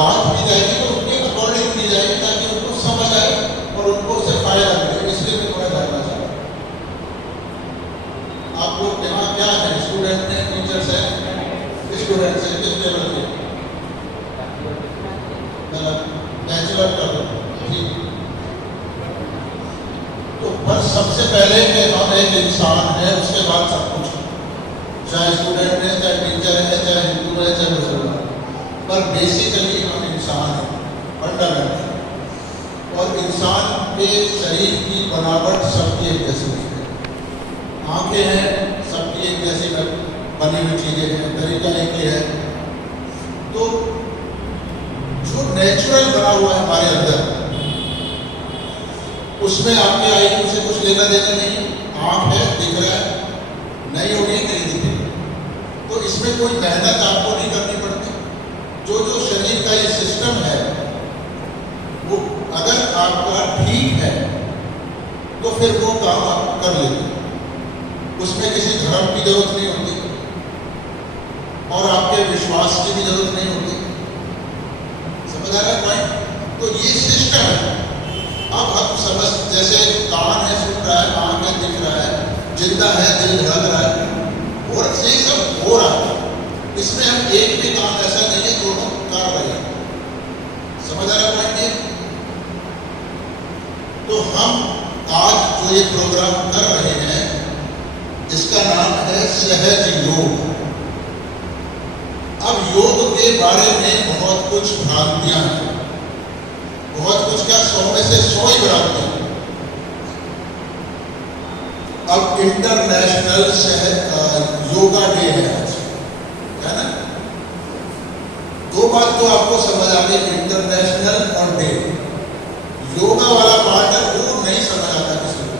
बात की जाएगी तो उनके अकॉर्डिंग की जाएगी ताकि उनको समझ आए और उनको उससे फायदा मिले, इसलिए मैं थोड़ा जानना चाहता हूँ। आप लोग यहाँ क्या है, स्टूडेंट हैं, टीचर्स हैं, स्टूडेंट्स हैं, किस लेवल के? बैचलर कर लो, ठीक। तो बस सबसे पहले कि हम एक इंसान है, उसके बाद सब कुछ, चाहे स्टूडेंट है, चाहे टीचर है, चाहे हिंदू है, चाहे मुसलमान, पर बेसिकली हम इंसान हैं, फंडामेंटल। और इंसान के शरीर की बनावट सबकी एक जैसी है, आंखें हैं सबकी एक जैसी बनी हुई चीजें हैं, तरीका एक ही है। तो जो नेचुरल बना हुआ है हमारे अंदर, उसमें आपके आईक्यू से कुछ लेना देना नहीं। आंख है, दिख रहा है, नहीं होगी नहीं दिखेगी, तो इसमें कोई मेहनत आपको नहीं करनी पड़ती। जो जो शरीर का ये सिस्टम है वो अगर आपका ठीक है तो फिर वो काम आप कर लेते, उसमें किसी धर्म की जरूरत नहीं होती और आपके विश्वास की भी जरूरत नहीं होती। समझ आ रहा है पॉइंट? तो ये सिस्टम है। अब हम समझ, जैसे कान है सुन रहा है, आंख है दिख रहा है, जिंदा है, दिल धड़क रहा है, और ये सब हो रहा है। इसमें हम एक भी काम ऐसा नहीं है, दोनों कर रहे हैं। समझ आ रहा पॉइंट ये? तो हम आज जो ये प्रोग्राम कर रहे हैं इसका नाम है सहज योग। अब योग के बारे में बहुत कुछ भ्रांतियां हैं, बहुत कुछ, क्या 100 में से 100 ही भ्रांतियां। अब इंटरनेशनल योगा डे है आज, है ना? दो बात तो आपको समझ आ गई, इंटरनेशनल और डे। योगा वाला पार्ट है वो नहीं समझ आता किसी को,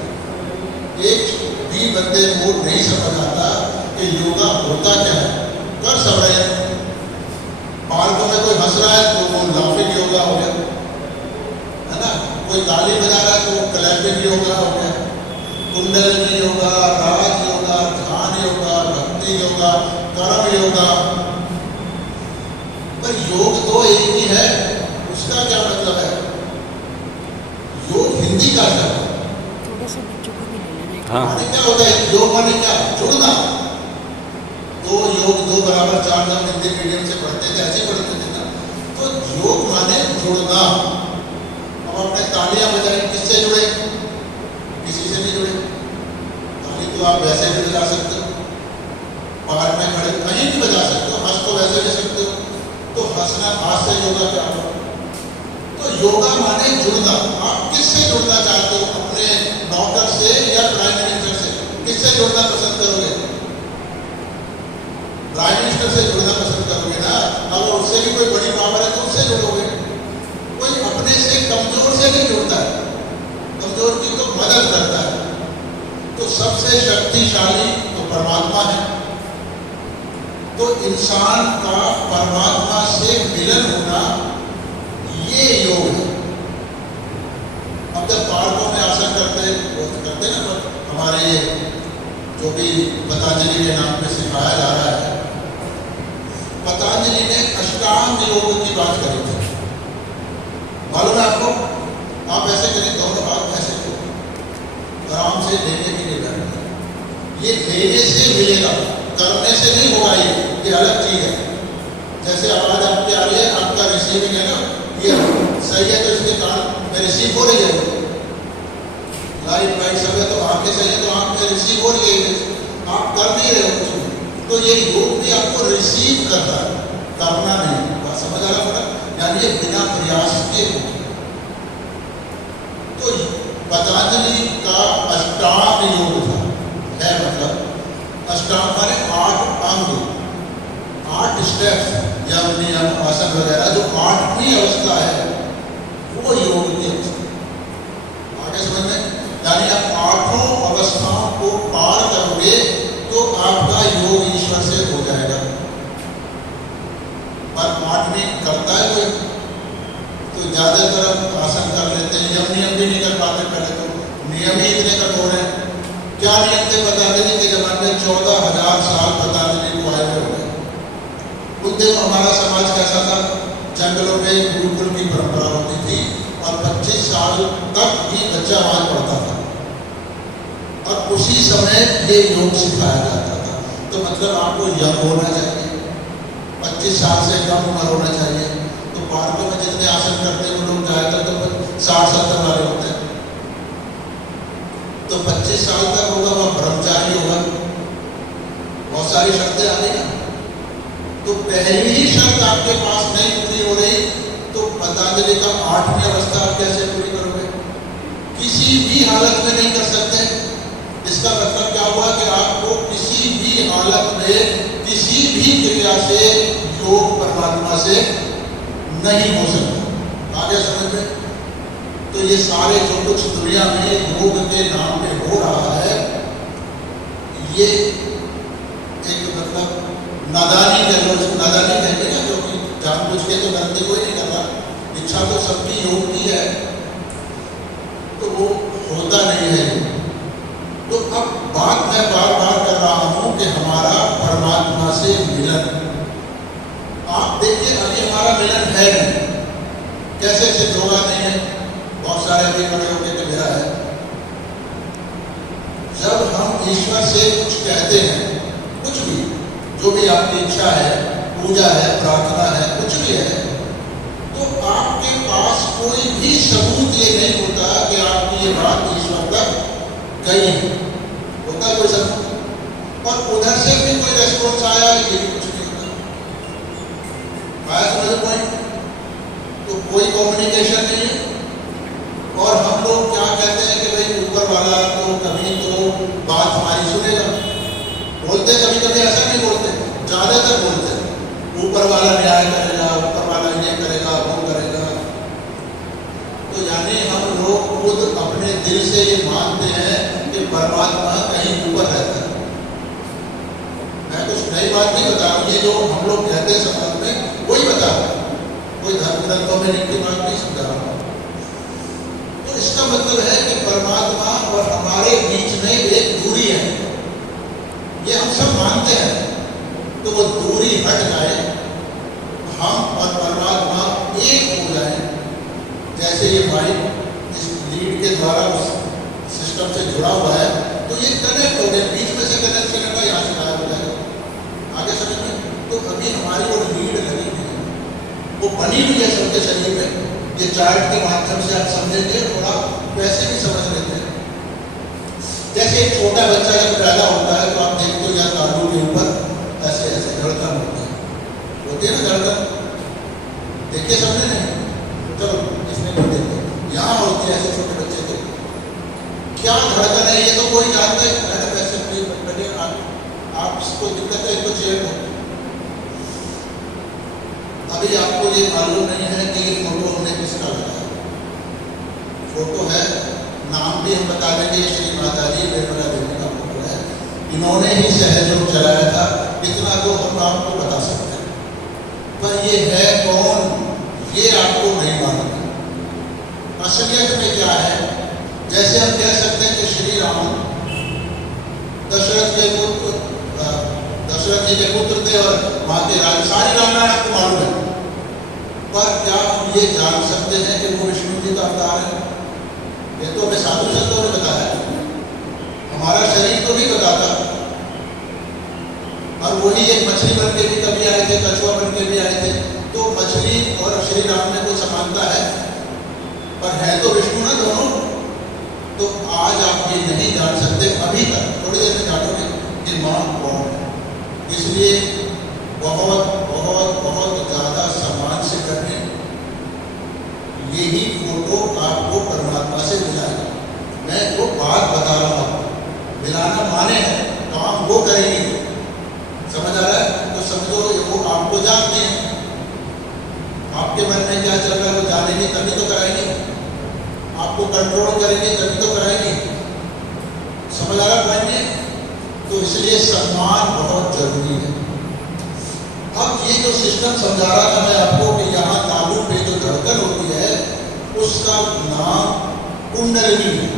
एक भी बंदे को नहीं समझ आता कि योगा होता क्या है। कर सब रहे हैं, पार्कों में कोई हंस रहा है तो वो लाफिंग योगा हो गया, है ना? कोई ताली बजा रहा है तो वो क्लैपिंग योगा हो गया, कुंडलिनी योगा, राज योगा, ध्यान योगा, भक्ति योगा, कर्म योगा। पर योग तो एक ही है, उसका क्या मतलब है? योग हिंदी का शब्द है। माने क्या होता है योग? माने क्या? जुड़ना। दो योग दो बराबर 4 जब हिंदी मीडियम से पढ़ते थे, ऐसे पढ़ते थे ना। तो योग माने जुड़ना। अब आपने तालियां बजाई, किससे जुड़े? किसी से नहीं जुड़े। ताली तो आप वैसे भी बजा सकते हो, पार्क में खड़े कहीं भी बजा सकते हो, हंस तो वैसे भी सकते हो। तो हंसना हाथ से योगा क्या हो? तो योगा माने जुड़ना। आप किससे जुड़ना चाहते हो? अपने नौकर से या प्राइम मिनिस्टर से? किससे जुड़ना पसंद करोगे? प्राइम मिनिस्टर से जुड़ना पसंद करोगे ना। अगर उससे भी कोई बड़ी पावर है तो उससे जुड़ोगे। कोई अपने से कमजोर से नहीं जुड़ता है, कमजोर की तो मदद करता है। तो सबसे शक्तिशाली तो परमात्मा है। तो इंसान का परमात्मा से मिलन होना ये योग है। अब जब पार्कों में आसन करते ना, हमारे जो भी पतंजलि के नाम पे सिखाया जा रहा है, पतंजलि ने अष्टांग योग की बात करी थी। मालूम है आपको? आप ऐसे करें, दोनों हाथ ऐसे करो, आराम से लेने के लिए बैठना। ये लेने से मिलेगा, करने से नहीं होगा। ये अलग चीज है। जैसे आवाज आपकी आ रही है, आपका रिसीविंग है ना, ये सही है तो इसके कारण में रिसीव हो रही है। लाइट वाइट सब है तो आंखें सही है तो आंख में रिसीव हो रही है, आप कर नहीं रहे हो कुछ। तो ये योग भी आपको रिसीव करता है, करना नहीं। बात समझ आ रहा है? यानी ये बिना प्रयास के। तो पतंजलि का अष्टांग योग था, है मतलब अष्टांग माने 8 अंग, 8 स्टेप्स, यम नियम आसन वगैरह, जो 8वीं अवस्था है वो योग की अवस्था। आगे समझ में? यानी आप 8 अवस्थाओं को पार करोगे तो आपका योग ईश्वर से हो जाएगा। पर 8वीं करता है कोई? तो ज्यादातर आसन कर लेते हैं, यम नियम भी नहीं कर पाते। पहले तो नियम ही इतने कठोर हैं। क्या नियम थे? पतंजलि के जमाने में 14,000 साल पतंजलि को आए हुए हो गए। उस दिन हमारा समाज कैसा था? जंगलों में गुरुकुल की परंपरा होती थी और 25 साल तक ही बच्चा वहां पढ़ता था और उसी समय ये योग सिखाया जाता था। तो मतलब आपको यंग होना चाहिए, 25 साल से कम उम्र होना चाहिए। तो पार्कों में जितने आसन करते हैं वो लोग ज़्यादातर तो 60-70 वाले होते हैं। तो 25 साल तक होगा वह ब्रह्मचारी होगा। बहुत सारी शर्तें आ गई ना। तो पहली ही शर्त आपके पास नहीं पूरी हो रही तो पतंजलि का 8वीं अवस्था आप कैसे पूरी करोगे? किसी भी हालत में नहीं कर सकते। इसका मतलब क्या हुआ कि आपको किसी भी हालत में किसी भी क्रिया से योग परमात्मा से नहीं हो सकता। आगे समझ में? तो ये सारे जो कुछ दुनिया में योग के नाम पे हो रहा है, ये एक मतलब नादानी कह लो, नादानी कहते हैं, जो कि जानबूझ के तो गलती कोई नहीं करता, इच्छा तो सबकी योग की है, तो वो होता नहीं है। तो अब बात मैं बार बार कर रहा हूं कि हमारा परमात्मा से मिलन, आप देखिए अभी हमारा मिलन है नहीं। कैसे सिद्ध होगा? नहीं है। बहुत सारे अभी खड़े होकर के मेरा है। जब हम ईश्वर से कुछ कहते हैं, कुछ भी, जो भी आपकी इच्छा है, पूजा है, प्रार्थना है, कुछ भी है, तो आपके पास कोई भी सबूत ये नहीं होता कि आपकी ये बात ईश्वर तक गई है। होता कोई सबूत? और उधर से भी कोई रेस्पॉन्स आया, ये भी कुछ नहीं होता। आया समझ पॉइंट? तो कोई कम्युनिकेशन नहीं है। और हम लोग क्या कहते हैं कि भाई ऊपर वाला तो कभी तो बात हमारी सुनेगा। बोलते कभी कभी ऐसा नहीं बोलते, ज्यादातर बोलते हैं ऊपर वाला न्याय करेगा, ऊपर वाला ये करेगा, वो करेगा। तो यानी हम लोग खुद अपने दिल से ये मानते हैं कि परमात्मा कहीं ऊपर रहता है। मैं कुछ नई बात नहीं बता रहा हूँ, ये जो हम लोग कहते हैं समाज में वही बता रहा हूँ, कोई धर्म ग्रंथों में लिखी बात नहीं समझा रहा हूँ। तो इसका मतलब है कि परमात्मा और हमारे बीच में एक दूरी है, ये हम सब मानते हैं। तो वो दूरी हट जाए, हम और परमात्मा एक हो जाए। जैसे ये माइक इस लीड के द्वारा उस सिस्टम से जुड़ा हुआ है, तो ये कनेक्ट हो गए, बीच में से कनेक्शन का यहाँ से गायब हो जाएगा। आगे समझ में? तो अभी हमारी वो लीड लगी हुई है, वो बनी हुई है सबके शरीर में। ये चार्ट के माध्यम से आप समझेंगे, थोड़ा वैसे भी समझ लेते हैं। जैसे एक छोटा बच्चा जब पैदा होता है तो आप देखते हो या तालू के ऊपर ऐसे ऐसे धड़कन होती है ना, धड़कन देखिए समझे नहीं? चलो इसमें भी देखते, यहाँ होती है ऐसे छोटे बच्चे को। क्या धड़कन है ये तो कोई जानता है? मैडम वैसे आप इसको दिक्कत है, इसको चेयर करो। अभी आपको ये मालूम नहीं है कि ये फोटो हमने किसका लगाया। फोटो है, नाम भी हम बता देंगे, श्री माता जी निर्मला देवी का फोटो है। इन्होंने ही सहयोग चलाया था, इतना तो हम आपको बता सकते हैं। पर ये है कौन, ये आपको नहीं मालूम। असलियत में क्या है? जैसे हम कह सकते हैं कि श्री राम दशरथ जी के पुत्र थे और वहां के राज, सारी रामायण आपको मालूम है। पर क्या हम ये जान सकते हैं कि वो विष्णु जी का अवतार है? ये तो हमें साधु संतों ने बताया, हमारा शरीर तो नहीं बताता। और वही एक मछली बन के भी कभी आए थे, कछुआ बन के भी आए थे। तो मछली और श्री राम में कोई समानता है, पर है तो विष्णु ना दोनों। तो आज आप ये नहीं जान सकते अभी तक, थोड़ी देर में जानोगे कि मां कौन है। इसलिए बहुत बहुत बहुत ज्यादा सम्मान से करने, यही फोटो आपको परमात्मा से मिलाएगा। मैं वो बात बता रहा हूँ, मिलाना माने है, काम वो करेंगे। समझ आ रहा है? तो समझो वो आपको जानते हैं, आपके मन में क्या चल रहा है वो जानेंगे, तभी तो कराएंगे। आपको कंट्रोल करेंगे तभी तो कराएंगे। समझ आ रहा पॉइंट? तो इसलिए सम्मान बहुत जरूरी है। अब ये जो सिस्टम समझा रहा था मैं आपको कि यहाँ तालू पे जो धड़कन होती है उसका नाम कुंडलिनी है।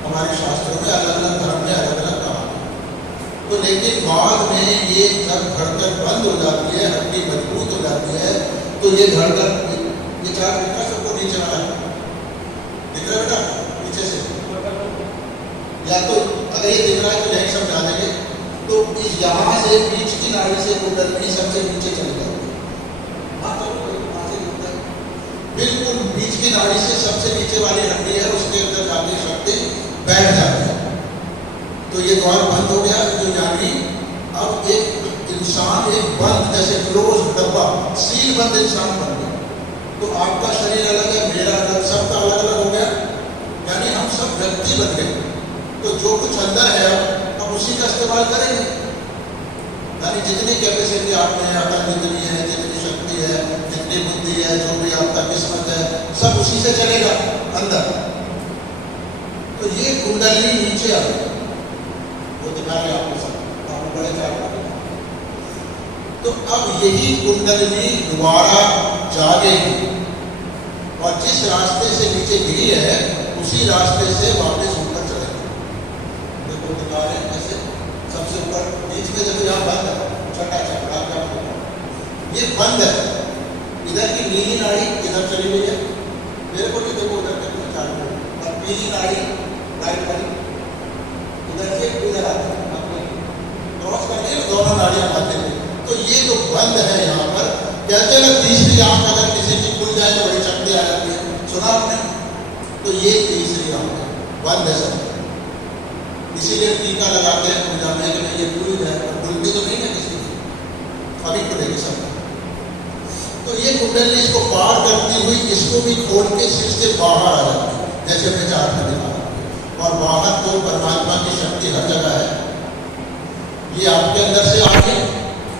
हमारे शास्त्रों में अलग अलग धर्म में अलग अलग कहा है। तो लेकिन बाद में ये जब धड़कन बंद हो जाती है, हड्डी मजबूत हो जाती है, तो ये धड़कन, ये चार्ट दिख रहा है सबको नीचे वाला, दिख रहा है बेटा नीचे से? या तो अगर ये दिख रहा है तो यही समझा देंगे। तो इस यहाँ से बीच की नाड़ी से कुंडलनी सबसे नीचे चले जाती है। हाँ तो वहाँ से दिखता है बिल्कुल बीच की नाड़ी से सबसे नीचे वाली हड्डी है, उसके अंदर जाके शक्ति बैठ जाती है। तो ये द्वार बंद हो गया। तो यानी अब एक इंसान एक बंद जैसे क्लोज डब्बा, सील बंद इंसान बन गया। तो आपका शरीर अलग है, मेरा अलग, सबका अलग अलग हो गया, यानी हम सब व्यक्ति बन गए। तो जो कुछ अंदर है अब उसी का इस्तेमाल करेंगे। यानी जितनी कैपेसिटी आप में है, अकल जितनी है, जितनी शक्ति है, जितनी बुद्धि है, जो भी आपका किस्मत है, सब उसी से चलेगा अंदर। तो ये कुंडली नीचे आ गई, वो दिखा रहे आपको सब, आपको बड़े चार। तो अब यही कुंडली दोबारा जागेगी और जिस रास्ते से नीचे गिरी है उसी रास्ते से वापस ऊपर चलेगी। देखो दिखा रहे हैं ऐसे सबसे ऊपर बीच में जब यहाँ बंद है, छठा चक्र क्या ये बंद है, इधर की नीली नाड़ी इधर चली गई है, मेरे को नहीं देखो उधर के चार और पीली नाड़ी राइट वाली इधर से इधर आती है, क्रॉस करके दोनों नाड़ियां आते हैं। तो ये जो बंद है यहाँ पर, कहते हैं तीसरी आंख अगर किसी की खुल जाए तो बड़ी शक्ति आ जाती है, सुना आपने? तो ये तीसरी आंख है, बंद है सब, इसीलिए टीका लगाते हैं पूजा में कि नहीं ये खुल जाए, पर खुलती तो नहीं है किसी की, अभी खुलेगी सब। तो ये कुंडली इसको पार करती हुई इसको भी खोल के सिर से बाहर आ जाती है, जैसे मैं चार्ट में दिखा रहा हूँ। और बाहर तो परमात्मा की शक्ति हर जगह है, ये आपके अंदर से आके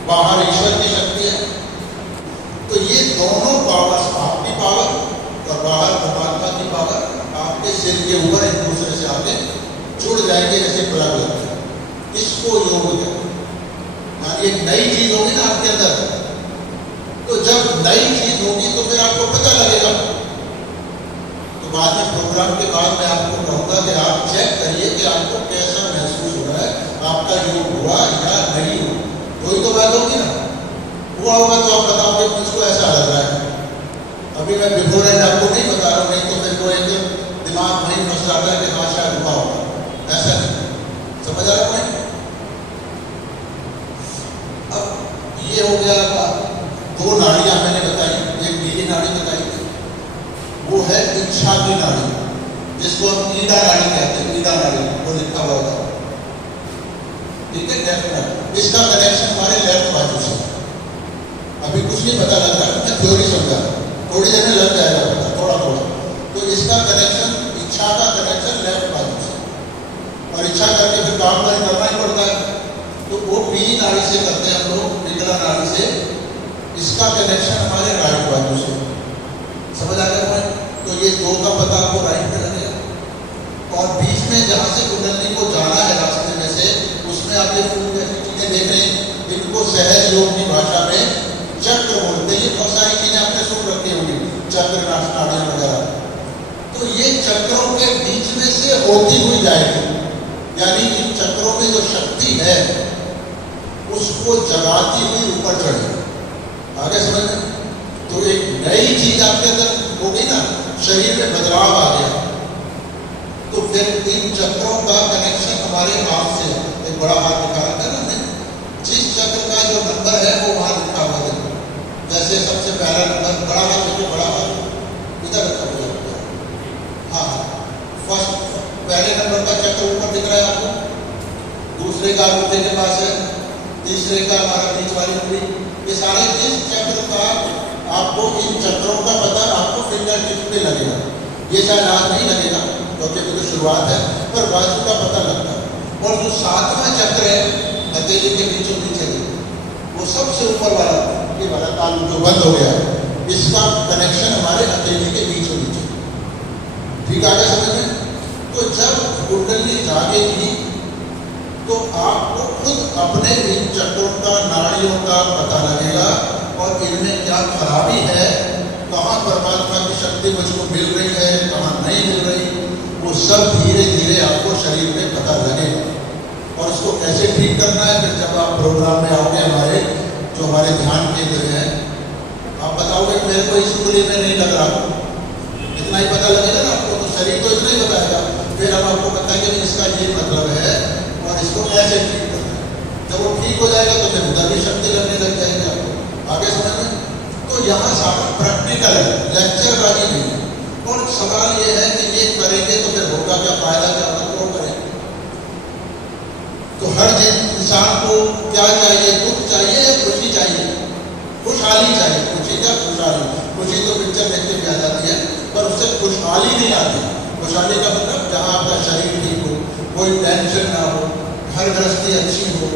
बाहर ईश्वर की शक्ति है। तो ये दोनों पावर्स, आपकी पावर और बाहर परमात्मा की पावर, आपके सिर के ऊपर एक दूसरे से आके जुड़ जाएंगे जैसे प्लग लगता है। इसको योग है, यानी एक नई चीज होगी ना आपके अंदर। तो जब नई चीज होगी तो फिर आपको पता लगेगा। तो बाद में प्रोग्राम के बाद मैं आपको कहूँगा कि आप चेक करिए कि आपको कैसा महसूस हो रहा है, आपका योग हुआ या नहीं हुआ। कोई तो बात होगी ना, हुआ होगा तो आप बताओगे मुझको ऐसा लग रहा है। अभी मैं बिफोर एंड आपको नहीं बता रहा हूँ, नहीं तो फिर कोई एक दिमाग नहीं फंस जाता है कि हाँ शायद हुआ होगा, ऐसा नहीं। समझ आ रहा है? अब ये हो गया, दो नाड़ियां मैंने बताई, एक नीली नाड़ी बताई थी, वो है इच्छा की नाड़ी, जिसको हम ईड़ा नाड़ी कहते हैं, ईड़ा नाड़ी वो लिखा हुआ होगा, ठीक है, डेफिनेट। इसका कनेक्शन हमारे लेफ्ट बाजू से, अभी कुछ नहीं पता लग रहा, मैं थ्योरी समझा, थोड़ी देर में लग जाएगा पता, थोड़ा थोड़ा। तो इसका कनेक्शन, इच्छा का कनेक्शन लेफ्ट बाजू से, और इच्छा करके फिर काम करना ही पड़ता है, तो वो पीली नाड़ी से करते हैं हम लोग, पिंगला नाड़ी से। इसका कनेक्शन हमारे राइट बाजू से, समझ आ गया? तो ये दो का पता आपको राइट में लगेगा, और बीच में जहाँ से कुंडली को जाना है रास्ते में से, उसमें आप ये फूल जैसी चीजें देख रहे हैं, इनको सहज योग की भाषा में चक्र बोलते हैं। ये बहुत सारी चीजें आपने सुन रखी होंगी, चक्र, नाड़ियां वगैरह। तो ये चक्रों के बीच में से होती हुई जाएगी, यानी इन चक्रों में जो शक्ति है उसको जगाती हुई ऊपर चढ़ेगी। आगे समझ में? तो एक नई चीज आपके अंदर हो गई ना, शरीर में बदलाव आ गया। तो फिर इन चक्रों का कनेक्शन हमारे हाथ से, एक बड़ा हाथ दिखा रहा था ना हमने, जिस चक्र का जो नंबर है वो वहां लिखा हुआ है। जैसे सबसे पहला नंबर, बड़ा हाथ देखिए, बड़ा हाथ इधर रखा हुआ है, हाँ, फर्स्ट पहले नंबर का चक्र ऊपर दिख रहा है आपको, दूसरे का अंगूठे के पास है, तीसरे का हमारा बीच वाली उंगली, ये सारे जिस चक्र का आपको, इन चक्रों का पता आपको फिंगर टिप पे लगेगा। ये शायद आज नहीं लगेगा क्योंकि तो शुरुआत है, पर बाजू का पता लगता है। और जो सातवां चक्र है हथेली के बीचों बीच है, वो सबसे ऊपर वाला, ये वाला तालु जो बंद हो गया, इसका कनेक्शन हमारे हथेली के बीचों बीच है। ठीक आगे समझ में? तो जब कुंडली जागेगी तो आपको खुद अपने इन चक्रों का, नाड़ियों का पता लगेगा, और इनमें क्या खराबी है, कहाँ परमात्मा की शक्ति मुझको मिल रही है, कहाँ नहीं मिल रही, वो सब धीरे धीरे आपको शरीर में पता लगेगा। और इसको कैसे ठीक करना है, फिर जब आप प्रोग्राम में आओगे, हमारे जो हमारे ध्यान केंद्र हैं, आप बताओगे मेरे को इस उंगली में नहीं लग रहा, इतना ही पता लगेगा ना आपको, तो शरीर तो इतना ही बताएगा। फिर हम आपको बताएंगे कि इसका ये मतलब है और इसको ऐसे ठीक करना है। जब वो ठीक हो जाएगा तो फिर उधर भी शक्ति लगने लग जाएगी आपको। आगे समझ में? तो यहाँ सारा प्रैक्टिकल है, लेक्चर वाली नहीं है। और सवाल ये है कि ये करेंगे तो फिर होगा क्या, फायदा क्या, मतलब करेंगे तो हर इंसान को क्या चाहिए, दुख चाहिए या खुशी चाहिए? खुशहाली चाहिए। खुशी क्या, खुशहाली। खुशी तो पिक्चर देख के भी आ जाती है, पर उससे खुशहाली नहीं आती। खुशहाली का मतलब जहाँ आपका शरीर ठीक हो, कोई टेंशन ना हो, घर गृहस्थी अच्छी हो,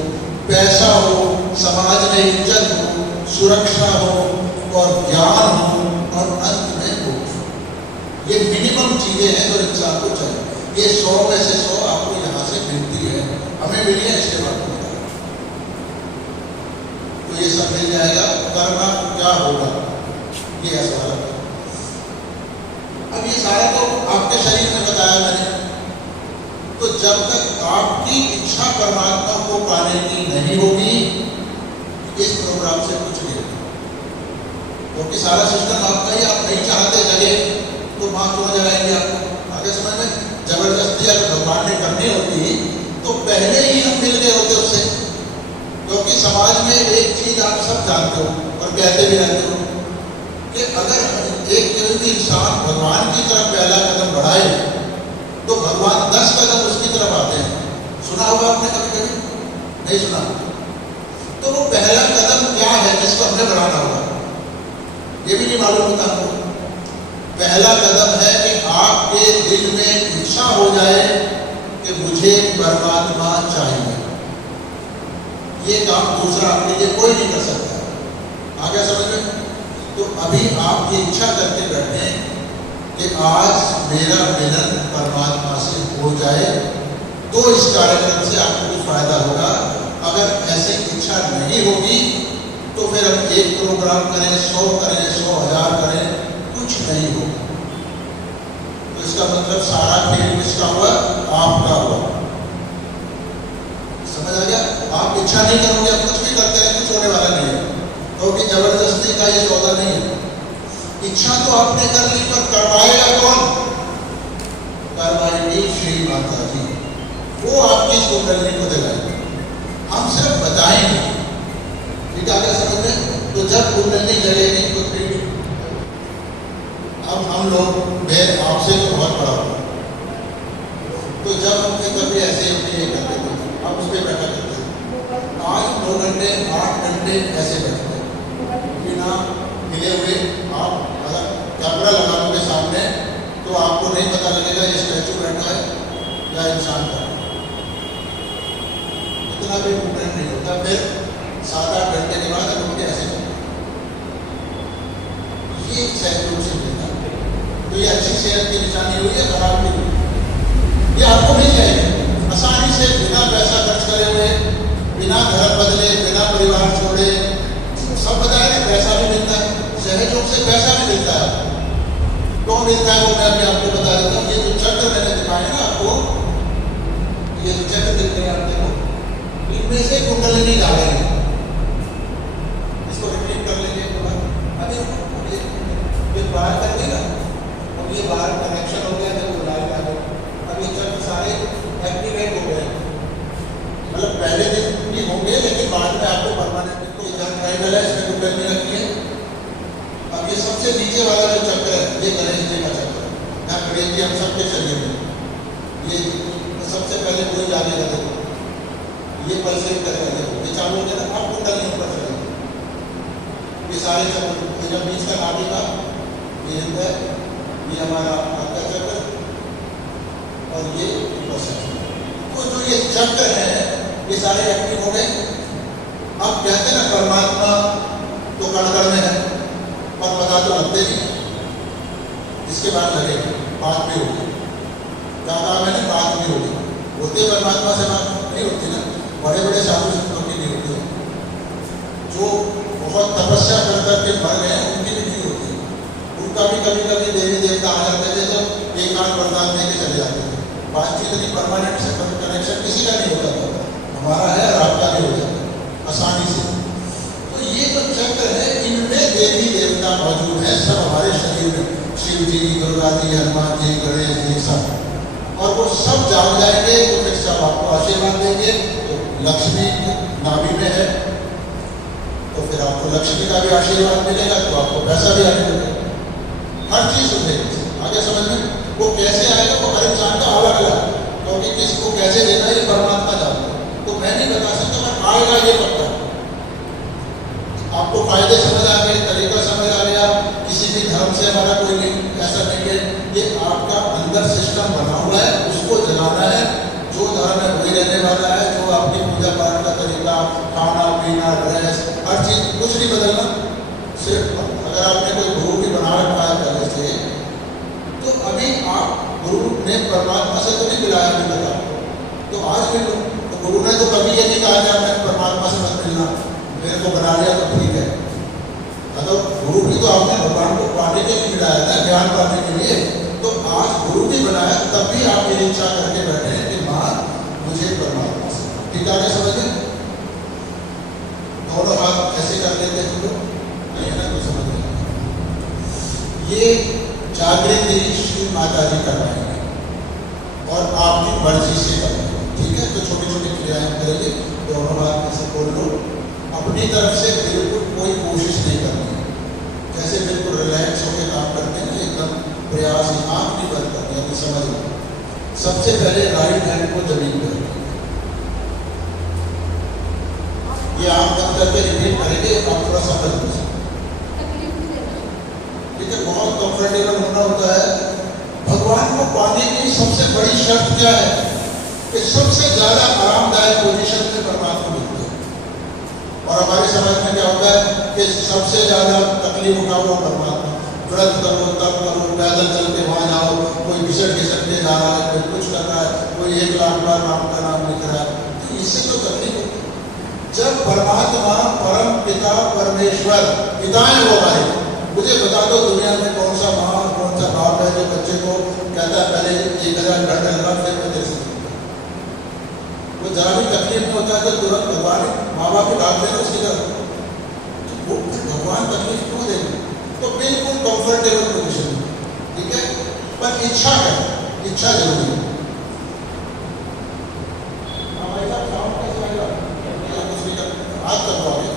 पैसा हो, समाज में इज्जत हो, सुरक्षा हो और ज्ञान हो और अंत में मोक्ष। ये मिनिमम चीजें हैं जो इंसान को चाहिए। ये 100 में से 100 आपको यहाँ से मिलती है, हमें मिली है, इसके बाद तो ये सब मिल जाएगा। कर्म क्या होगा, ये है सवाल। अब ये सारा तो आपके शरीर में बताया मैंने। तो जब तक आपकी इच्छा परमात्मा को पाने की नहीं होगी, इस प्रोग्राम से कुछ नहीं होगा, क्योंकि सारा सिस्टम आपका ही। आप नहीं चाहते जगे तो मां क्यों जगाएंगे आपको? आगे समझ में? जबरदस्ती अगर भगवान ने करनी होती तो पहले ही हम मिल गए होते उससे। क्योंकि समाज में एक चीज आप सब जानते हो और कहते भी रहते हो कि अगर एक कोई भी इंसान भगवान की तरफ पहला कदम बढ़ाए तो भगवान 10 कदम उसकी तरफ आते हैं। सुना होगा आपने कभी कभी? नहीं सुना? तो वो पहला कदम क्या है जिसको हमने बढ़ाना होगा, ये भी नहीं मालूम होता हमको। पहला कदम है कि आपके दिल में इच्छा हो जाए कि मुझे परमात्मा चाहिए। ये काम दूसरा आपके लिए कोई नहीं कर सकता। आगे समझ में? तो अभी आप ये इच्छा करके बैठे कि आज मेरा मिलन परमात्मा से हो जाए, तो इस कार्यक्रम से आपको कुछ फायदा होगा। अगर ऐसी इच्छा नहीं होगी तो फिर हम एक प्रोग्राम करें, 100 करें, 100,000 करें, कुछ नहीं होगा। तो इसका मतलब सारा खेल किसका हुआ? आपका हुआ। समझ आ गया? आप इच्छा नहीं करोगे, आप कुछ भी करते हैं, कुछ होने वाला नहीं है, क्योंकि जबरदस्ती का ये सौदा नहीं है। इच्छा तो आपने कर ली, पर करवाएगा कौन? करवाएगी श्री माता जी। वो आपकी इस कुंडली को दिलाएंगे, हम सिर्फ बताएंगे। ठीक है? आगे समझ में? तो जब कुंडली जलेगी तो फिर अब हम लोग भेद आपसे तो बहुत बड़ा होगा। तो जब हमसे कभी ऐसे ये करते थे, आप उस पर बैठा करते थे, आज 2 घंटे 8 घंटे ऐसे बैठते बिना मिले हुए। आप अगर कैमरा लगा लोगे सामने तो आपको नहीं पता लगेगा ये स्टैचू बैठा है या इंसान का। इतना भी मूवमेंट नहीं होता। फिर 7-8 घंटे के बाद हम उनके ऐसे चलते, ये सैकड़ों से मिलता है। तो ये अच्छी सेहत की निशानी हुई है, खराब नहीं हुई। ये आपको मिल जाएगी आसानी से, बिना पैसा खर्च करे हुए, बिना घर बदले, बिना परिवार छोड़े। सब बताए ना, पैसा भी मिलता है, सहयोग से पैसा भी मिलता है। तो मिलता है वो मैं अभी आपको बता देता हूँ। ये जो चक्र मैंने दिखाया ना आपको, ये जो चक्र दिख रहे हैं आप देखो, इनमें से कुंडलिनी जा रही है। इसको रिपीट कर लेंगे एक बार। अभी बाहर कर देगा, अब ये बाहर कनेक्शन हो गया, जब लाइट आ गया, अब ये चक्र सारे एक्टिवेट हो गए। मतलब पहले दिन भी होंगे, लेकिन बाद में आपको परमानेंट कोई ट्राइंगल है, इसमें कुंडली रखी है। अब ये सबसे नीचे वाला जो चक्र है, ये गणेश जी का चक्र है। यहाँ गणेश जी हम सबके शरीर में, ये सबसे पहले कोई जाने का देखो, ये पल्सेट करेगा, देखो ये चालू हो गया ना, आप कुंडली ऊपर चलेंगे। ये सारे चक्र, जब बीच का नाभि का ये है, ये हमारा आपका चक्र और ये ऊपर से। तो जो ये चक्र है ये सारे एक्टिव हो गए। अब कहते हैं ना परमात्मा तो कण-कण में है, पर पता तो लगते नहीं। इसके बाद लगेगा, बात भी होगी। क्या कहा मैंने? बात भी होगी। होते परमात्मा से बात नहीं होती ना, बड़े बड़े साधु संतों की नहीं होती। जो बहुत तपस्या कर करके मर गए हैं उनकी भी नहीं होती। उनका भी कभी कभी देवी देवता आ जाते थे तो एक आध वरदान दे के चले जाते थे। बातचीत नहीं, परमानेंट से कनेक्शन किसी का नहीं होता था। हमारा है और आपका भी हो जाता आसानी से। तो ये जो चक्र है, इनमें देवी देवता मौजूद हैं सब हमारे शरीर में, शिव जी, दुर्गा जी, हनुमान जी, गणेश जी, सब, और वो सब जाग जाएंगे तो फिर सब आपको आशीर्वाद देंगे। तो लक्ष्मी नाभि में है तो फिर आपको लक्ष्मी का भी आशीर्वाद मिलेगा, तो आपको पैसा भी आने लगेगा, हर चीज उठेगी। आगे समझ में? वो कैसे आएगा वो हर इंसान का अलग अलग, क्योंकि किसको कैसे देना ये परमात्मा जानता है, तो मैं नहीं बता सकता, मैं आएगा ये पता। आपको फायदे समझ आ गए, तरीका समझ आ गया, किसी भी धर्म से हमारा कोई लिंक ऐसा नहीं है, ये आपका अंदर सिस्टम बना हुआ है, उसको जलाना है। जो धर्म है वही रहने वाला है, जो आपकी पूजा पाठ का तरीका, खाना पीना, ड्रेस, हर चीज, कुछ नहीं बदलना। सिर्फ अगर आपने कोई गुरु भी बना रखा है पहले से, तो अभी आप गुरु ने परमात्मा से तो नहीं मिलाया अभी तक आपको, तो आज मिल लो। तो गुरु ने तो कभी ये नहीं कहा कि मैं परमात्मा से मत मिलना, मेरे को बना लिया तो ठीक है। तो गुरु भी तो आपने भगवान को पाने के लिए मिलाया था, ज्ञान पाने के लिए, तो आज गुरु भी बनाया, तब भी आप ये इच्छा करके बैठे हैं कि मां मुझे परमात्मा से, ठीक है? समझे? दोनों हाथ ऐसे कर लेते हैं लोग, नहीं है ना? तो समझ लेंगे। ये जागृति श्री माता जी करवाएंगे और आपकी मर्जी से करेंगे, ठीक है? तो छोटी छोटी क्रियाएं करेंगे, दोनों हाथ ऐसे खोल लो, अपनी तरफ से बिल्कुल कोई कोशिश नहीं करनी है, जैसे बिल्कुल रिलैक्स होकर काम करते हैं, एकदम प्रयास, आंख नहीं बंद करनी है। समझ लो, सबसे पहले राइट हैंड को जमीन पर रखेंगे, ये आंख बंद करके रिपीट करेंगे, आप थोड़ा समझ लो, ठीक है? बहुत कंफर्टेबल होना होता है। भगवान को पाने की सबसे बड़ी शर्त क्या है कि सबसे ज्यादा आरामदायक पोजीशन में परमात्मा मिलते हैं, और हमारे समाज में क्या होता है कि सबसे ज्यादा तकलीफ उठाओ परमात्मा, व्रत करो, तप करो, पैदल चल के वहां जाओ, कोई घिसट घिसट के जा रहा है, कोई कुछ कर रहा है, कोई 1 लाख बार राम का नाम लिख रहा है, तो इससे तो तकलीफ होती है। जब परमात्मा परम पिता परमेश्वर पिता है वो हमारे, मुझे बता दो दुनिया में कौन सा माँ और कौन सा बाप है जो बच्चे को कहता है पहले 1000 घंटे लगा फिर मैं दे सकता, वो जरा भी तकलीफ में होता है तो तुरंत भगवान माँ बाप को डाल देना उसकी तरफ, तो वो भगवान तकलीफ क्यों देंगे? तो बिल्कुल कंफर्टेबल पोजिशन, ठीक है? पर इच्छा है, इच्छा जरूरी है। हाथ करवाओगे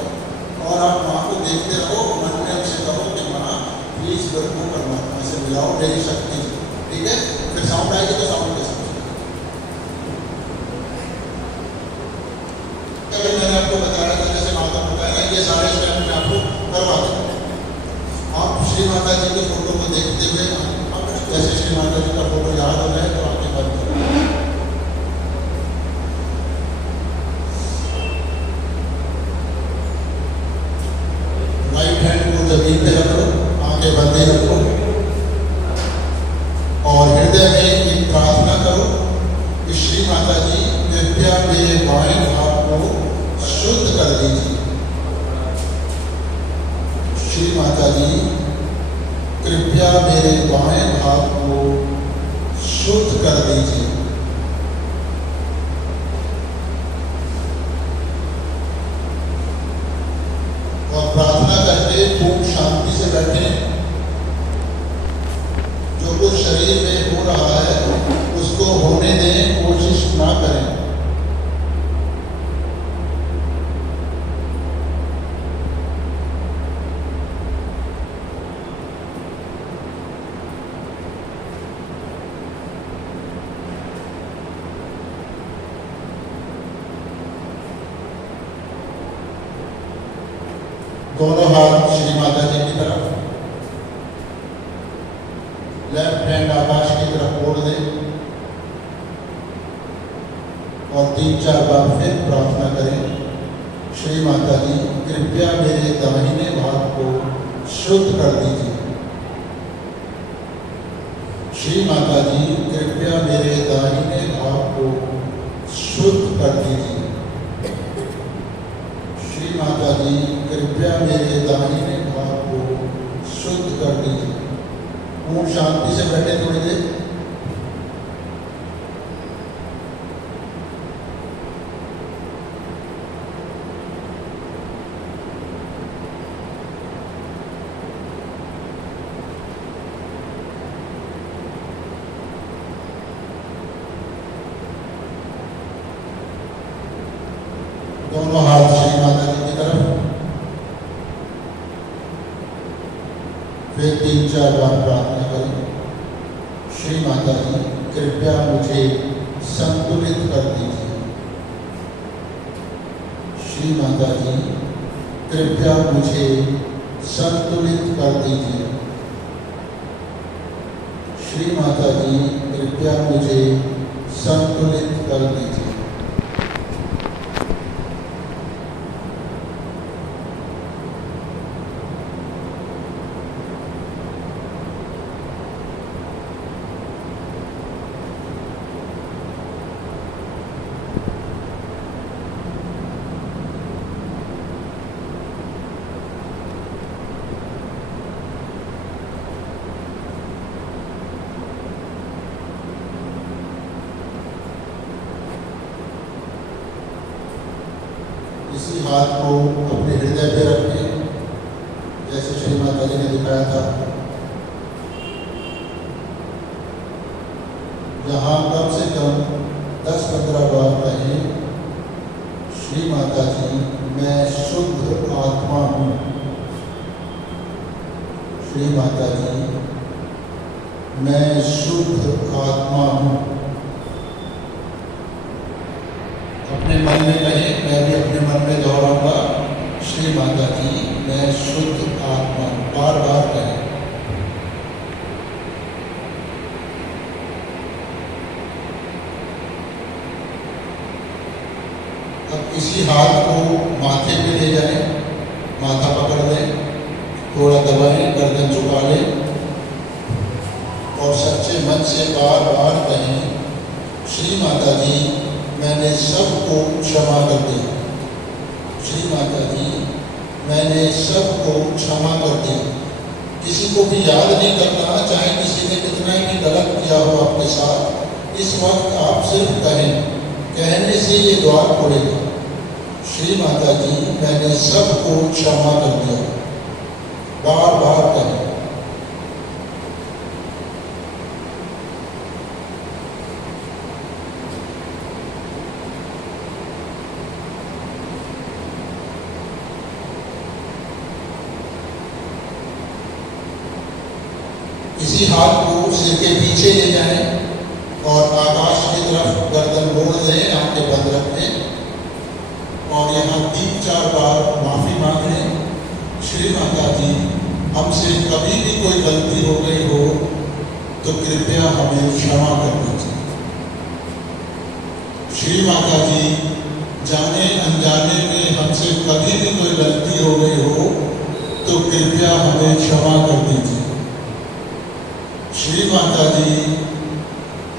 और आप माँ को देखते रहो, मन में हमसे कहो कि माँ प्लीज मेरे को परमात्मा से मिलाओ, मेरी शक्ति, ठीक है? फिर साउंड आएगी तो साउंड के साथ मैंने आपको बताया था, जैसे माता बताया ना, ये सारे स्टेप में आपको करवा दें। आप श्री माता जी के फोटो को देखते हुए, जैसे श्री माता जी का फोटो याद हो जाए तो आपके बंद करें। राइट हैंड को जमीन पे रखो, आंखें बंद रखो और हृदय में एक प्रार्थना करो कि श्री माता जी कृपया मेरे बाएं हाथ को शुद्ध कर दीजिए। श्री माता जी कृपया मेरे बाएं हाथ को शुद्ध कर दीजिए। और प्रार्थना करके खूब शांति से बैठे। जो कुछ शरीर में हो रहा है उसको होने दें, कोशिश ना करें। दोनों हाथ श्री माता जी की तरफ, लेफ्ट हैंड आकाश की तरफ मोड़ दें और 3-4 बार फिर प्रार्थना करें। श्री माता जी कृपया मेरे दाहिने हाथ को शुद्ध कर दीजिए। श्री माता जी कृपया मेरे दाहिने हाथ को शुद्ध कर दीजिए। श्री माता जी कृपया मेरे दाहिने हाथ को शुद्ध कर दीजिए। पूर्ण शांति से बैठे थोड़ी देर। दोनों हाथ श्री माता जी की तरफ, फिर 3-4 बार प्रार्थना करें। श्री माता जी कृपया मुझे संतुलित कर दीजिए। श्री माता जी कृपया मुझे संतुलित कर दीजिए। श्री माता जी कृपया मुझे संतुलित कर दीजिए। इसी हाथ को अपने हृदय पे रखें, जैसे श्री माता जी ने दिखाया था। यहाँ कम से कम 10-15 बार कहें, श्री माता जी मैं शुद्ध आत्मा हूँ। श्री माता जी मैं शुद्ध आत्मा हूँ। अपने मन में कहें, मैं भी अपने मन में दोहराऊंगा, श्री माता जी मैं शुद्ध आत्मा। बार बार कहें। अब इसी हाथ को माथे पे ले जाएं, माथा पकड़ लें, थोड़ा दबाएं, गर्दन झुका लें और सच्चे मन से बार बार कहें, श्री माता जी मैंने सबको क्षमा कर दिया। श्री माता जी मैंने सबको क्षमा कर दिया। किसी को भी याद नहीं करना, चाहे किसी ने कितना ही गलत किया हो आपके साथ, इस वक्त आप सिर्फ कहें, कहने से ये द्वार खुलेगा। श्री माता जी मैंने सबको क्षमा कर दिया। बार बार कहें। इसी हाथ को सिर के पीछे ले जाएं और आकाश की तरफ गर्दन मोड़ लें, आंखें बंद रखें और यहाँ 3-4 बार माफी मांग लें। श्री माता जी हमसे कभी भी कोई गलती हो गई हो तो कृपया हमें क्षमा कर दीजिए। श्री माता जी जाने अनजाने में हमसे कभी भी कोई गलती हो गई हो तो कृपया हमें क्षमा कर दीजिए। श्री माता जी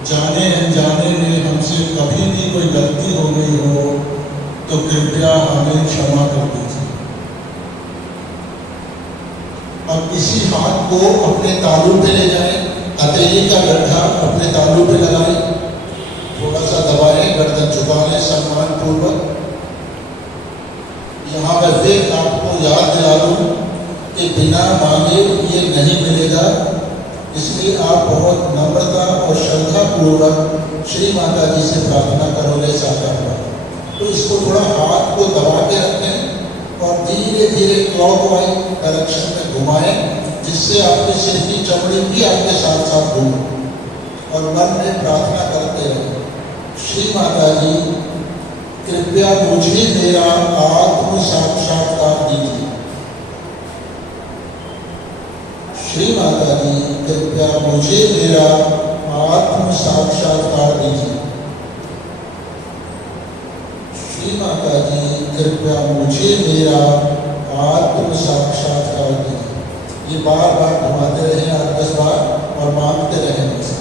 जाने अनजाने में हमसे कभी भी कोई गलती हो गई हो तो कृपया हमें क्षमा कर दीजिए। अब इसी हाथ को अपने तालू पे ले जाएं, हथेली का गड्ढा अपने तालू पे लगाएं, थोड़ा सा दबाएं, गर्दन झुका लें सम्मान पूर्वक। यहाँ मैं फिर आपको याद दिला दूं कि बिना मांगे ये नहीं मिलेगा, इसलिए आप बहुत नम्रता और श्रद्धा पूर्वक श्री माता जी से प्रार्थना करोगे साकार पर। तो इसको थोड़ा हाथ को दबा के रखें और धीरे धीरे क्लॉकवाइज डायरेक्शन में घुमाएं, जिससे आपके सिर की चमड़ी भी आपके साथ साथ घूमे और मन में प्रार्थना करते रहे, श्री माता जी कृपया मुझे मेरा आत्म साक्षात्कार दीजिए। श्री माता जी कृपया मुझे मेरा आत्म साक्षात्कार दीजिए। श्री माता जी कृपया मुझे मेरा आत्म साक्षात्कार दीजिए। ये बार बार घुमाते रहें 8-10 बार और मांगते रहें मुझसे।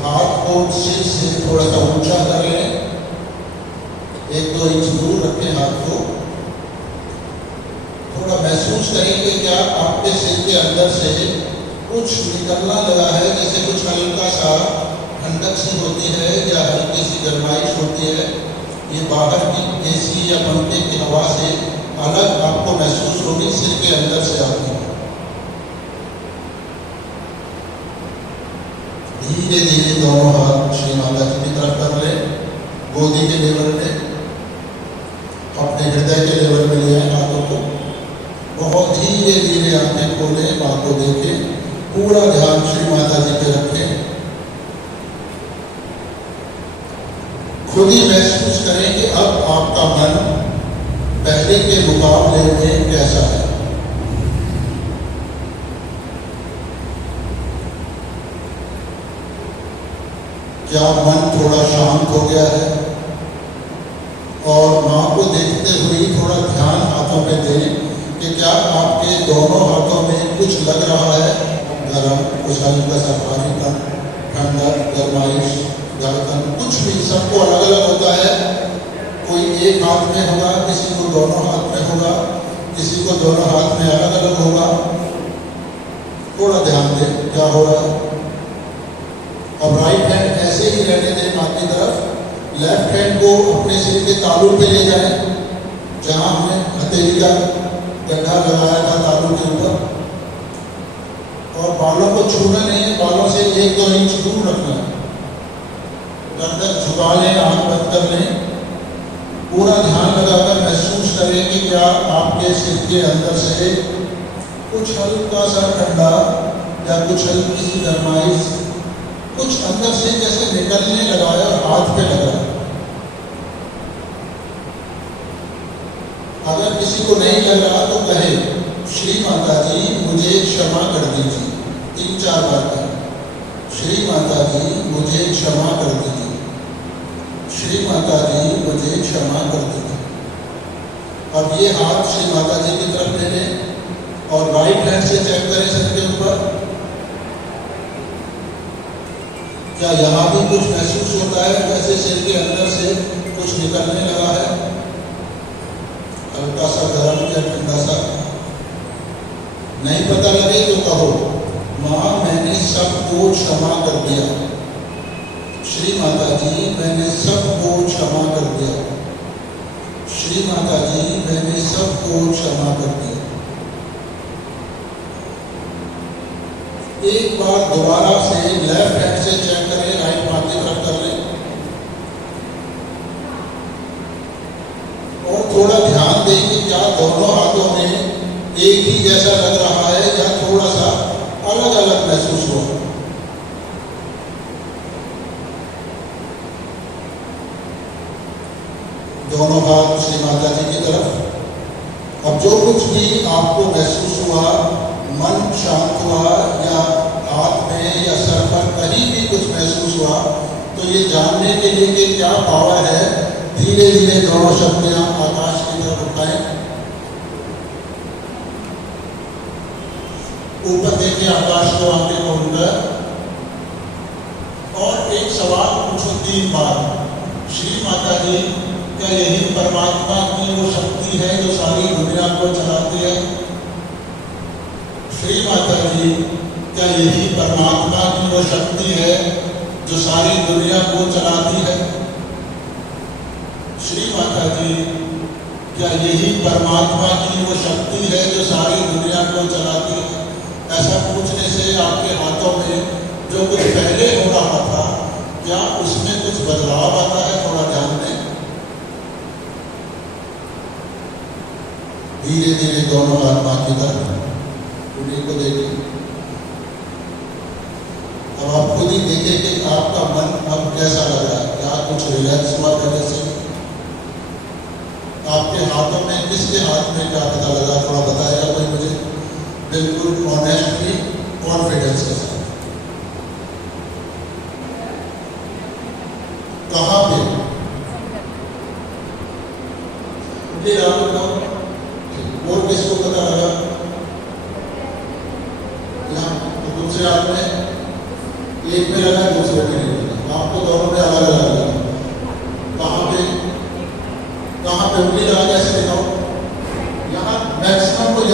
हाथ को सिर से थोड़ा सा ऊंचा कर लें, 1-2 इंच दूर रखें हाथ को थोड़ा महसूस करें कि क्या आपके सिर के अंदर से कुछ निकलना लगा है, जैसे कुछ हल्का सा ठंडक सी होती है या हल्की सी गर्माइश होती है। ये बाहर की एसी या पंखे की हवा से अलग आपको महसूस होगी, सिर के अंदर से आती है। धीरे धीरे दोनों हाथ श्री माता जी की तरफ कर ले, गोदी के लेवल में, अपने हृदय के लेवल में ले आए हाथों को। बहुत धीरे धीरे आंखें खोले, माँ को देखें, पूरा ध्यान श्री माता जी पे रखें। खुद ही महसूस करें कि अब आपका मन पहले के मुकाबले में कैसा है। क्या मन थोड़ा शांत हो गया है? और माँ को देखते हुए थोड़ा ध्यान हाथों पे दें कि क्या आपके दोनों हाथों में कुछ लग रहा है, गर्म, कुछ हल्का सा भारीपन, ठंडा, गरमाइश, धड़कन, कुछ भी। सबको अलग अलग होता है। कोई एक हाथ में होगा, किसी को दोनों हाथ में होगा, किसी को दोनों हाथ में अलग अलग होगा। थोड़ा ध्यान दें क्या हो रहा है। अब राइट हैंड ऐसे ही रहने दें माँ की तरफ। लेफ्ट हैंड को अपने सिर के तालू पे ले जाएं, जहां हमने हथेली का गड्ढा लगाया था तालू के ऊपर। और बालों को छूना नहीं है, बालों से 1-2 इंच दूर रखना है। गर्दन झुका लें, आंख बंद कर लें। पूरा ध्यान लगाकर महसूस करें कि क्या आपके सिर के अंदर से कुछ हल्का सा ठंडा या कुछ हल्की सी गरमाइश, कुछ अंदर से जैसे निकलने लगा है और हाथ पे लगा है। अगर किसी को नहीं लग रहा तो कहे, श्री माता जी मुझे क्षमा कर दीजिए। 3-4 बार कहें, श्री माता जी मुझे क्षमा कर दीजिए, श्री माता जी मुझे क्षमा कर दीजिए। अब ये हाथ श्री माता जी की तरफ ले लें और राइट हैंड से चेक करें सर के ऊपर। क्या यहाँ भी कुछ महसूस होता है, वैसे सिर के अंदर से कुछ निकलने लगा है, हल्का सा गर्म या ठंडा सा? नहीं पता लगे तो कहो, माँ मैंने सबको क्षमा कर दिया, श्री माता जी मैंने सबको क्षमा कर दिया, श्री माता जी मैंने सबको क्षमा कर दिया। एक बार दोबारा से लेफ्ट हैंड से चेक करें, राइट माँ की तरफ कर लें और थोड़ा ध्यान दें कि क्या दोनों हाथों में एक ही जैसा लग रहा है या थोड़ा सा अलग अलग महसूस हुआ। दोनों हाथ श्री माता जी की तरफ। अब जो कुछ भी आपको महसूस हुआ, मन शांत हुआ या हाथ में या सर पर कहीं भी कुछ महसूस हुआ, तो ये जानने के लिए कि क्या पावर है, धीरे धीरे दोनों शक्तियां आकाश की तरफ उठाएं। ऊपर देखिए आकाश को, आंखें खोलकर, और एक सवाल पूछो 3 बार, श्री माता जी क्या यही परमात्मा की वो शक्ति है जो सारी दुनिया को चलाती है? श्री माता जी क्या यही परमात्मा की वो शक्ति है जो सारी दुनिया को चलाती है? श्री माता जी क्या यही परमात्मा की वो शक्ति है जो सारी दुनिया को चलाती है? ऐसा पूछने से आपके हाथों में जो कुछ पहले हो रहा था, क्या उसमें कुछ बदलाव आता है? थोड़ा ध्यान दें। धीरे धीरे दोनों हाथ माँ की तरफ, उन्हीं को देखें। अब आप खुद ही देखें कि आपका मन अब कैसा लग रहा है, क्या कुछ रिलैक्स हुआ पहले से? आपके हाथों में, किसके हाथ में क्या पता लगा, थोड़ा बताएगा कोई मुझे? बिल्कुल ऑनेस्टली, कॉन्फिडेंस के साथ। कहाँ पे? ये आप बताओ, और किसको पता लगा? यहाँ तो दूसरे हाथ में, एक में लगा, दूसरे में नहीं लगा, आपको दोनों में अलग अलग लगा। कहाँ पे? कहाँ पे? उंगली लगा के ऐसे दिखाओ। यहाँ मैक्सिमम को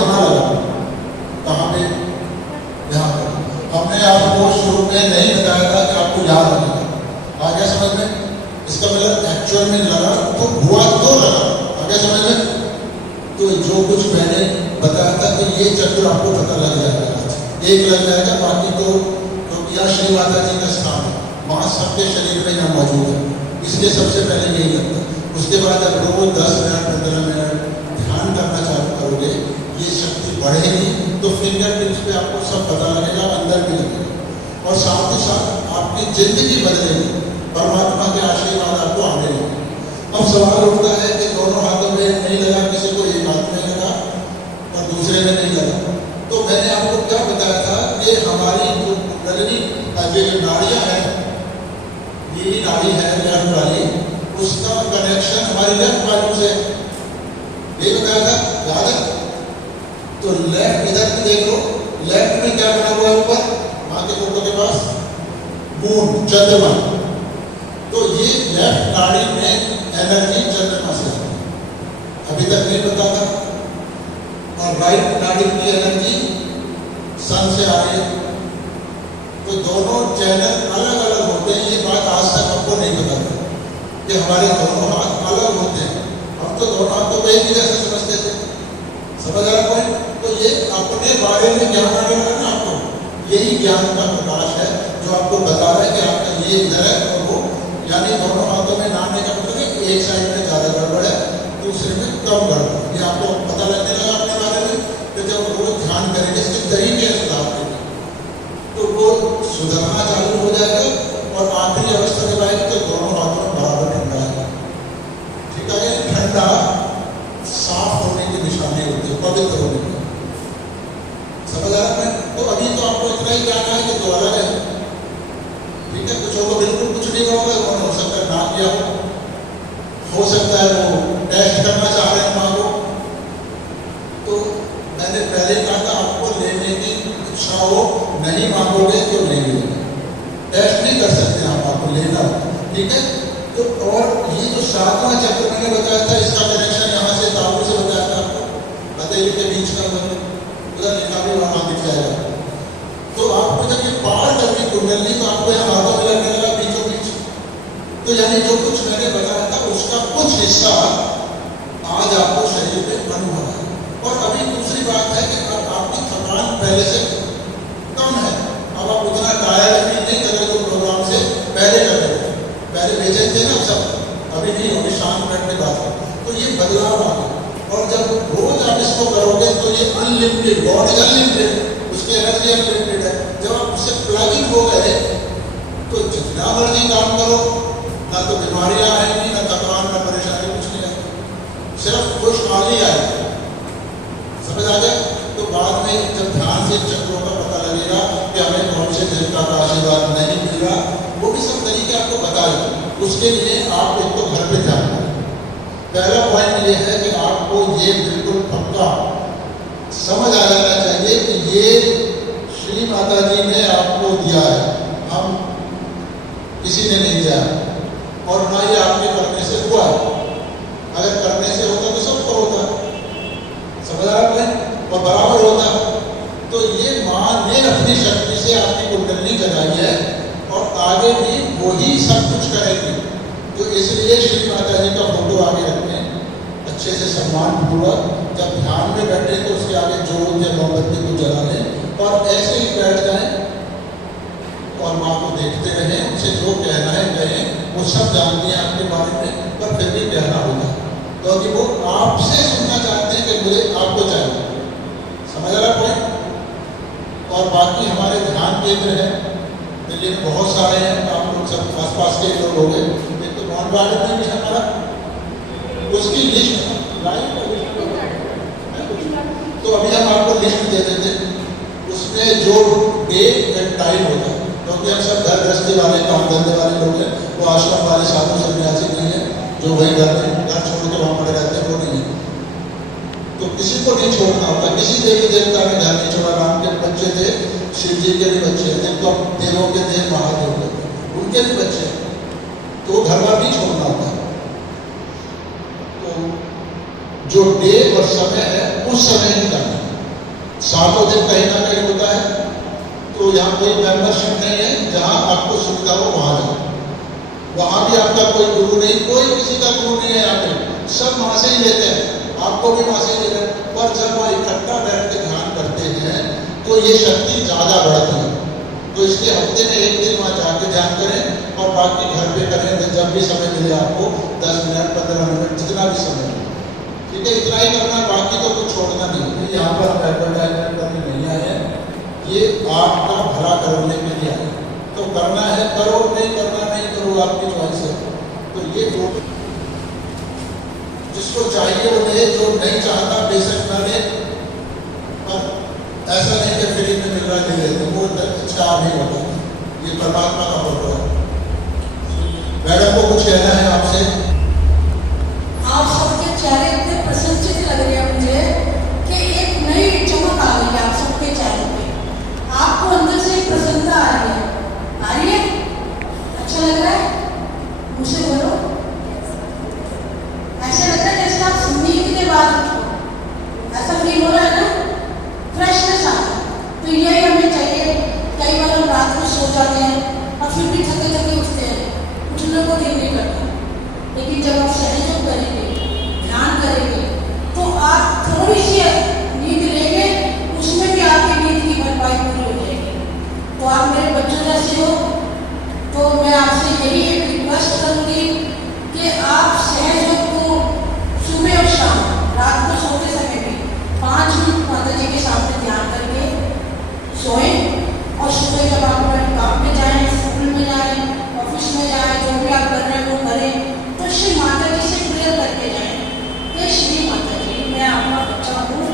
ये चक्र आपको पता लग जाएगा, एक लग जाएगा। बाकी तो यहाँ श्री माता जी का स्थान है, वहाँ सबके शरीर में यहाँ मौजूद है, इसलिए सबसे पहले यही लगता है। उसके बाद जब रोज 10 मिनट 15 मिनट ध्यान करना चालू करोगे, ये शक्ति बढ़ेगी तो फिंगर टिप्स पे आपको सब पता लगेगा, अंदर भी लगेगा और साथ ही साथ आपकी जिंदगी बदलेगी, परमात्मा के आशीर्वाद आपको आने लगेंगे। अब सवाल उठता है कि दोनों हाथों में नहीं लगा, किसी को एक हाथ में लगा और दूसरे में नहीं लगा। तो मैंने आपको क्या बताया था कि हमारी जो कुंडलिनी जो नाड़ियाँ हैं, नीली नाड़ी है लेफ्ट वाली, उसका कनेक्शन हमारी लेफ्ट बाजू से, ये बताया था, याद है? तो लेफ्ट इधर भी देख लो, लेफ्ट में क्या बना हुआ है ऊपर माँ के फोटो के पास, मून, चंद्रमा। तो ये लेफ्ट नाड़ी में एनर्जी चंद्रमा से है, अभी तक नहीं पता था। और राइट नाड़ी की एनर्जी सन से आ रही है। तो दोनों चैनल अलग अलग होते हैं, ये बात आज तक हमको नहीं पता था कि हमारे दोनों हाथ अलग होते हैं। हम तो दोनों हाथों को एक ही जैसे समझते थे, समझ आ रहा है? तो ये अपने बारे में ज्ञान आने लगा ना आपको, यही ज्ञान का प्रकाश है जो आपको बता रहा है कि आपका ये इधर है और वो, यानी दोनों हाथों में नाने का मतलब है एक साइड में ज़्यादा गड़बड़ है, दूसरे में कम गड़बड़। ये आपको पता लगने लगा अपने बारे में कि जब वो ध्यान करेंगे, इसके तरीके सुधार करेंगे तो वो सुधरना चालू हो जाएगा और आखिरी अवस्था जब आएगी तो दोनों हाथों में बराबर ठंडा है। ठीक है, ठंडा साफ होने की निशानी होती है, पवित्र होने की। समझ आ रहा है? तो अभी तो आपको इतना ही जानना है कि जो अलग है, ठीक है, कुछ को बिल्कुल कुछ नहीं होगा, हो सकता है ना किया हो सकता है वो टेस्ट करना चाह रहे हैं माँ को। तो मैंने पहले कहा था आपको लेने की इच्छा हो, नहीं मांगोगे तो नहीं मिलेगा, टेस्ट नहीं कर सकते आप, आपको लेना हो, ठीक है। तो और ये जो 7वां चक्र मैंने बताया था, इसका कनेक्शन यहाँ से ताबू से बताया था आपको, हथेली के बीच का मतलब उधर लिखा भी वहाँ दिख जाएगा। तो आपको जब ये पार करके कुंडली तो आपको यहाँ हाथों में लगने लगा बीचों बीच। तो यानी जो कुछ मैंने बताया था उसका कुछ हिस्सा आज आपको शरीर में बन हुआ है। और अभी दूसरी बात है कि अब आपकी थकान पहले से कम है, अब आप उतना टायर्ड भी नहीं कर रहे जो प्रोग्राम से पहले कर रहे थे। पहले बेचे थे ना सब, अभी नहीं, अभी शांत बैठ के बात है। तो ये बदलाव आ गया और जब रोज आप इसको करोगे तो ये अनलिमिटेड, बॉडी अनलिमिटेड, उसकी एनर्जी अनलिमिटेड है। जब आप उससे प्लग इन हो गए तो जितना मर्जी काम करो, ना तो बीमारियां आएंगी, ना थकान, ना परेशानी, कुछ नहीं आएगी, सिर्फ खुशहाली आएगी। समझ आ जाए? तो बाद में जब ध्यान से चक्रों का पता लगेगा कि हमें कौन से देवता का आशीर्वाद नहीं मिल रहा, वो भी सब तरीके आपको बताएंगे। उसके लिए आप एक तो घर पे ध्यान करें। पहला पॉइंट ये है कि आपको ये बिल्कुल पक्का समझ आ जाना चाहिए कि ये श्री माता जी ने आपको दिया है, हम किसी ने नहीं दिया और ना ये आपके करने से हुआ है। अगर करने से होता तो सबको होता, समझ आ रहा है, और बराबर होता। तो ये माँ ने अपनी शक्ति से आपकी कुंडली जगाई है और आगे भी वही सब कुछ करेगी। तो इसलिए श्री माता जी का फोटो आगे रखें, अच्छे से सम्मान पूर्वक, जब ध्यान में बैठे तो उसके आगे जोत या मोमबत्ती को जला लें और ऐसे ही बैठ जाएं और माँ को देखते रहें। उनसे जो कहना है कहें, वो सब जानती हैं आपके बारे में, पर फिर भी कहना होगा क्योंकि वो आपसे सुनना चाहते हैं कि मुझे आपको चाहिए। समझ रहा पॉइंट? और बाकी हमारे ध्यान केंद्र हैं दिल्ली में, बहुत सारे हैं, आप लोग सब आसपास के लोग हो गए। एक तो नॉन वायरल में भी हमारा, उसकी लिस्ट तो अभी हम आपको लिस्ट दे देते, उसमें जो डेट एंड टाइम होता है, क्योंकि हम सब घर गृहस्थी वाले, काम धंधे वाले लोग हैं, वो आश्रम वाले साधु सन्यासी नहीं है जो वही घर में घर छोड़ के वहाँ पड़े रहते हैं, वो नहीं है। तो किसी को नहीं छोड़ना होता, किसी देवी देवता ने घर नहीं छोड़ा। राम के बच्चे थे, शिव जी के भी बच्चे थे, तो देवों के देव महादेव थे, उनके भी बच्चे, तो घर बार नहीं छोड़ना होता। तो जो डे और समय है उस समय ही करना, 7 दिन कहीं ना कहीं होता है। तो यहाँ कोई मेंबरशिप नहीं है, जहाँ आपको सुविधा हो वहाँ जाओ। वहाँ भी आपका कोई गुरु नहीं, कोई किसी का गुरु नहीं है यहाँ पे, सब वहाँ से ही लेते हैं। आपको भी मैसेज दे रहे हैं। पर जब वो इकट्ठा बैठ के ध्यान करते हैं तो ये शक्ति ज़्यादा बढ़ती है। तो इसलिए हफ्ते में एक दिन वहाँ जाके ध्यान करें और बाकी घर पे करें, जब भी समय मिले आपको 10 मिनट 15 मिनट जितना भी समय मिले, ठीक है, इतना ही करना, बाकी तो कुछ छोड़ना नहीं है। यहाँ पर हम एडवर्टाइजमेंट करने नहीं आए हैं, ये आपका भला करने के लिए आए। तो करना है करो, नहीं करना नहीं करो, आपकी चॉइस है। तो ये जिसको चाहिए वो ले, जो नहीं चाहता बेशक न ले, पर ऐसा नहीं कि फ्री में मिल रहा है ले लेते, वो चाह नहीं होता। ये परमात्मा का फोटो है। मैडम को कुछ कहना है आपसे? आप सबके चेहरे इतने प्रसन्नचित लग रहे हैं मुझे कि एक नई चमक आ रही है आप सबके चेहरे पे। आपको अंदर से एक प्रसन्नता आ रही है। आ रही है? अच्छा लग रहा है? मुझसे बोलो। ऐसे लग रहा है जैसे आप नींद के बाद उठो। ऐसा फील हो रहा है ना? फ्रेशनेस आ रहा है। तो यही हमें चाहिए। कई बार हम रात को सो जाते हैं और फिर भी थके थके उठते हैं, उठने को दिल नहीं करता। लेकिन जब आप सहयोग करेंगे, ध्यान करेंगे, तो आप थोड़ी सी नींद लेंगे, उसमें भी आपकी नींद की भरपाई पूरी हो जाएगी। तो आप मेरे बच्चों जैसे हो, तो मैं आपसे यही एक रिक्वेस्ट करूँगी कि आप सहयोग को सुबह और शाम, रात को सोते समय भी 5 मिनट माता जी के सामने ध्यान करके सोएं, और सुबह जब आप अपने काम में जाएं, स्कूल में जाएं, ऑफिस में जाएं, जो भी आप कर रहे हैं वो करें, तो श्री माता जी से प्रेयर करके जाएं कि श्री माता जी, मैं आपका बच्चा हूँ,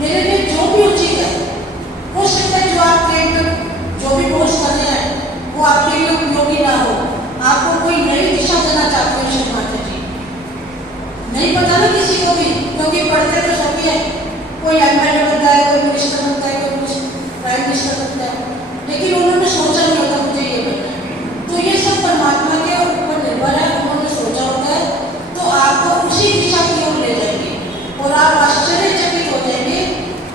मेरे लिए जो भी उचित है, हो सकता है जो आपके जो भी कोर्स कर रहे हैं वो आपके लिए उपयोगी ना हो, आपको कोई नई दिशा देना चाहते हो श्री माता जी। नहीं पता ना किसी को भी, क्योंकि पढ़ते तो सभी है, कोई एमएलए बनता है, कोई मिनिस्टर बनता है, कोई प्राइम मिनिस्टर बनता है, लेकिन उन्होंने सोचा नहीं होता मुझे ये बनना है। तो ये सब परमात्मा के ऊपर निर्भर है, उन्होंने सोचा होता है, तो आपको उसी दिशा की ओर ले जाएंगे और आप आश्चर्यचकित हो जाएंगे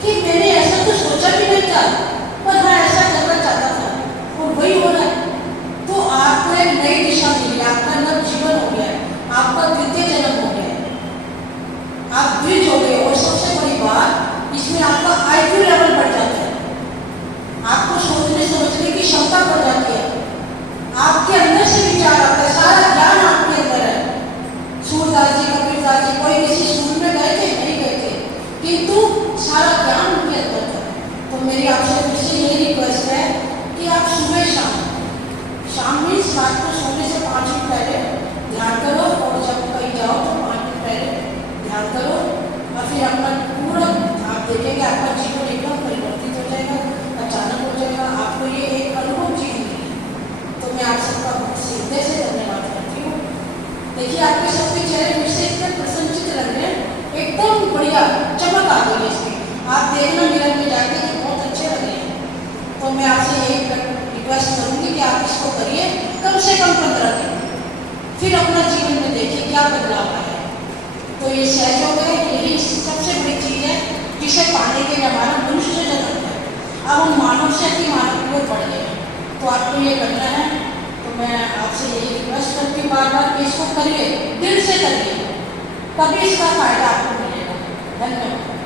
कि मैंने ऐसा तो सोचा भी नहीं था, पर मैं ऐसा करना चाहता था और वही हो रहा है। तो आपको एक नई दिशा मिली, आपका नव जीवन हो गया, आपका द्वितीय जन्म हो गया, आप द्विज हो गए। और सबसे बड़ी बात, इसमें आपका IQ लेवल बढ़ जाता है, आपको सोचने समझने की क्षमता बढ़ जाती है, आपके अंदर से विचार आता है, सारा ज्ञान आपके अंदर है। सूरदास जी, कबीरदास जी कोई किसी स्कूल में गए थे? नहीं गए थे, किंतु सारा ज्ञान उनके अंदर था। तो मेरी आपसे फिर से यही रिक्वेस्ट है कि आप सुबह शाम में रात को सोने से 5 मिनट पहले ध्यान करो, और जब कहीं जाओ तो 5 मिनट पहले ध्यान करो, और फिर अपना पूरा आप देखेंगे आपका जीवन एकदम परिवर्तित हो जाएगा, अचानक हो जाएगा। आपको ये एक अनुभव चीज मिली। तो मैं आप सबका हृदय से धन्यवाद करती हूँ। देखिए आपके सबके चेहरे फिर से इतने प्रसन्नचित लग रहे हैं, एकदम बढ़िया चमक आ गई है इसमें। आप देखना मिरर में जाके कि बहुत अच्छे लग रहे हैं। तो मैं आपसे यही रिक्वेस्ट करूँगी कि आप इसको करिए कम से कम 15 दिन, फिर अपना जीवन में देखिए क्या बदलाव आया है। तो ये सहयोग है, यही सबसे बड़ी चीज़ है जिसे पाने के लिए हमारा मनुष्य से जन्म है। अब हम मानव से ही मानव की ओर बढ़ गए हैं, तो आपको ये करना है। तो मैं आपसे यही रिक्वेस्ट करती हूँ बार बार कि इसको करिए, दिल से करिए, तभी इसका फायदा आपको मिलेगा। धन्यवाद।